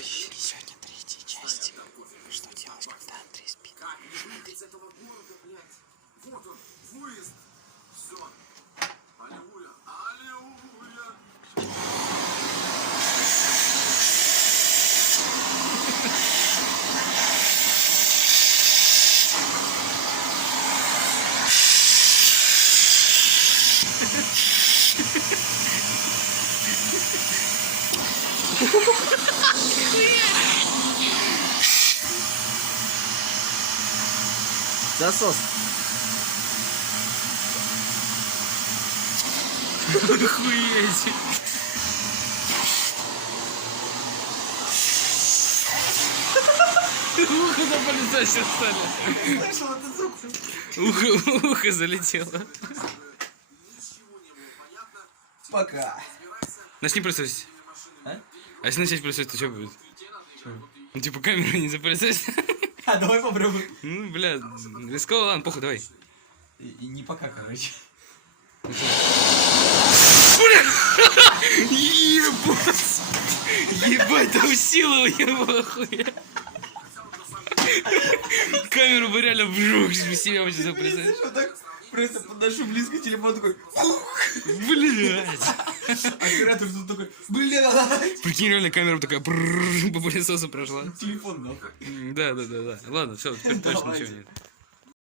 Сегодня третья часть. Что делать, когда Андрей спит? Вот он, выезд. Все. Аллилуйя. Аллилуйя. Засос. Охуеть. Ухо на полицейском стали. Слышал этот звук? Ухо залетело. Пока. Начни присутствовать. А? А если начать присутствовать, то что будет? Ну типа камеру не заприсутствовать. А, давай попробуем. Ну, бля, рисково, ладно, похуй, давай. И не пока, короче. Бля! Ебать! Ебать, там сила его охуя. Камеру бы реально вжух, себя бы сейчас заприсутствовать. Вот так просто подношу близко телефон такой. Блядь! Оператор тут такой, блядь. Прикинь, реально камера такая по пылесосу прошла. Телефон нахуй. Да. Ладно, все, теперь точно ничего нет.